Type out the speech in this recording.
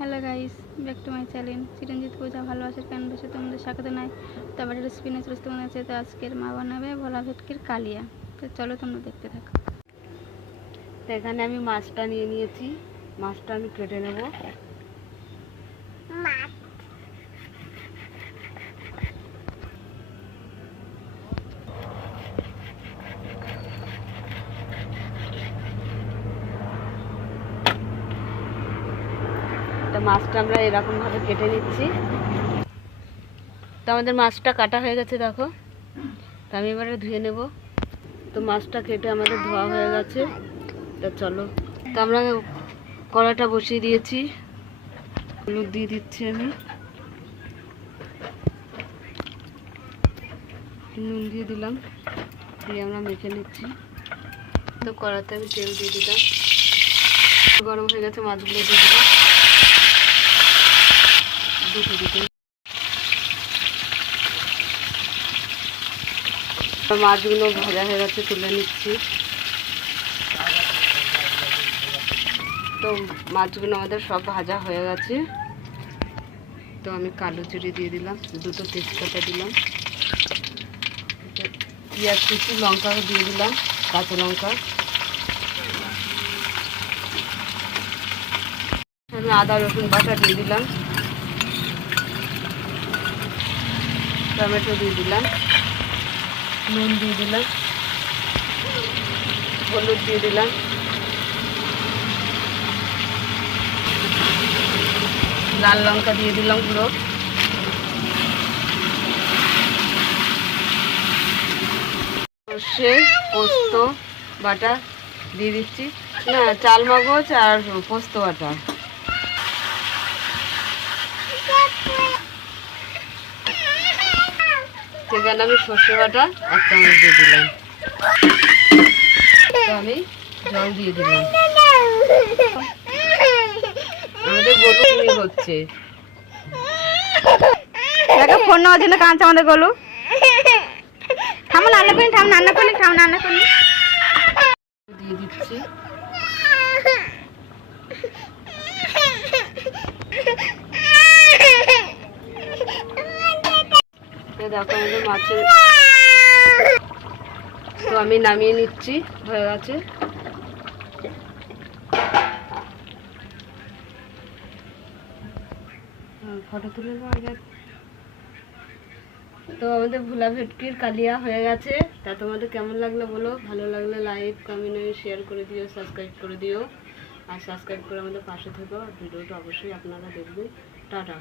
Hello guys, back to my channel Chiranjit Puja ভালোবাসার ক্যানভাসে তোমাদের স্বাগত নাই। তো আবার রেসিপি নিয়ে চলে তোমাদের আছে। তো আজকের মা বানাবে ভোলা ভেটকির কালিয়া। তো চলো তোমরা দেখতে থাকো। তো এখানে আমি মাছটা নিয়ে নিয়েছি, মাছটা আমি কেটে নেব। তো মাছটা আমরা এরকমভাবে কেটে নিচ্ছি। তো আমাদের মাছটা কাটা হয়ে গেছে, দেখো। তো আমি এবারে ধুয়ে নেব। তো মাছটা কেটে আমাদের ধোয়া হয়ে গেছে। তো চলো, তো আমরা কড়াটা বসিয়ে দিয়েছি, হলুদ দিয়ে দিচ্ছি, আমি নুন দিয়ে দিলাম, দিয়ে আমরা মেখে নিচ্ছি। তো কড়াতে আমি তেল দিয়ে দিলাম, গরম হয়ে গেছে, মাছগুলো দিয়ে দিলাম দিতে। মাছগুলো ভাজা হয়ে গেছে, তুলে নিচ্ছি। তো মাছগুলো আমাদের সব ভাজা হয়ে গেছে। তো আমি কালো জিরে দিয়ে দিলাম, দুটো তেজপাতা দিলাম, পেঁয়াজ কুচি, লঙ্কা দিয়ে দিলাম, কাঁচা লঙ্কা, আমি আদা রসুন বাটা দিয়ে দিলাম, টমেটো দিয়ে দিলাম, নুন দিয়ে দিলাম, হলুদ দিয়ে দিলাম, লাল লঙ্কা দিয়ে দিলাম পুরো, সর্ষে পোস্ত বাটা দিয়ে দিচ্ছি, না চাল মগজ আর পোস্ত বাটা। সেখানে আমি সর্ষে বাটা 1 চামচ দিয়ে দিলাম। তো আমি জল দিয়ে দিলাম। আমাদের গরু কি হচ্ছে, দেখো ফোন নেওয়ার জন্য কাঁদছে আমাদের গলু। থামো, রান্না করি, থাম রান্না করি, থাম রান্না করি। দিয়ে দিচ্ছি। দেখো আমাদের মাছের, তো আমি নামিয়ে নিচ্ছি, হয়ে গেছে। ফটো তুলে নেওয়া যায়। তো আমাদের ভোলা ভেটকির কালিয়া হয়ে গেছে। তা তোমাদের কেমন লাগলো বলো, ভালো লাগলে লাইক কমেন্ট শেয়ার করে দিও, সাবস্ক্রাইব করে দিও, আর সাবস্ক্রাইব করে আমাদের পাশে থেকো। ভিডিওটা অবশ্যই আপনারা দেখবেন। টাটা।